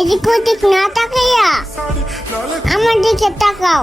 এদিক ওদিক না তাকাইয়া আমার দিকে তাকাও।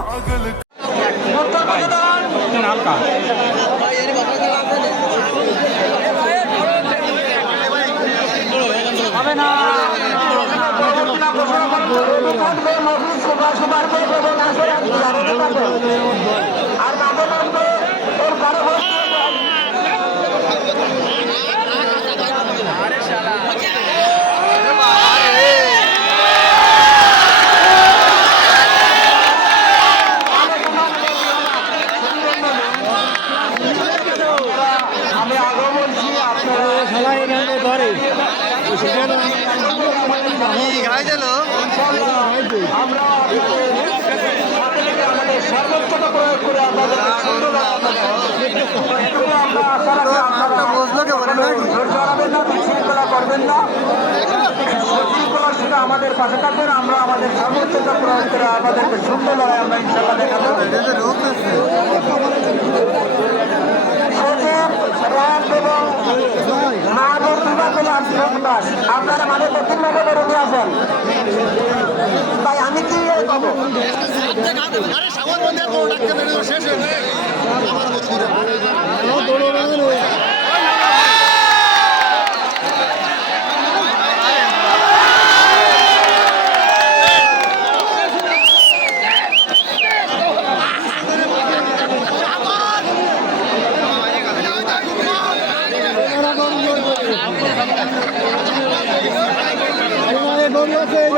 আমাদের পাশে থাকবেন, আমরা আমাদের সর্বোচ্চতা প্রয়োগ করে আমাদেরকে সুন্দর লড়াই আমরা ইনশাল্লাহ দেখাবো। আপনারা আমাদের দক্ষিণ নগরে রুগী আছেন ভাই, আমি কি পাবো?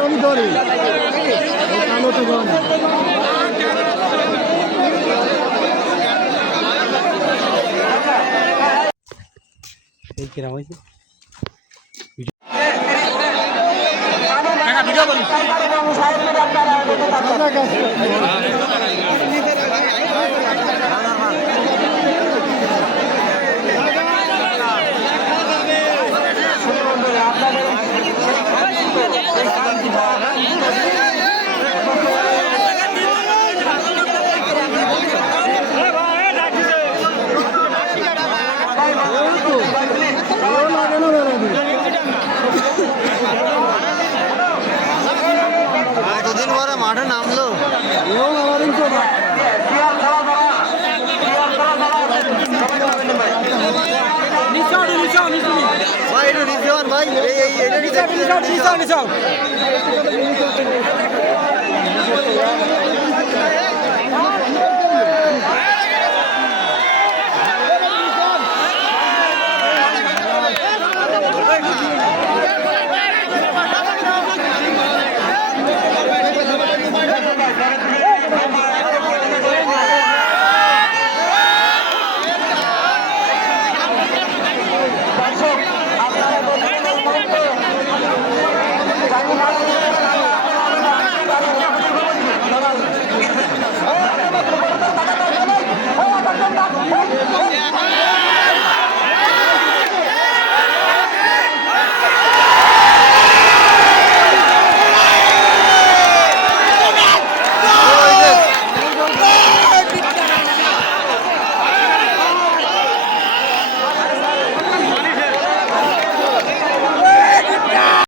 আমি ধরি কিরম হয়েছে কতদিন পরে মাঠে নামলো ভাই, এটা নিচে ভাই, এই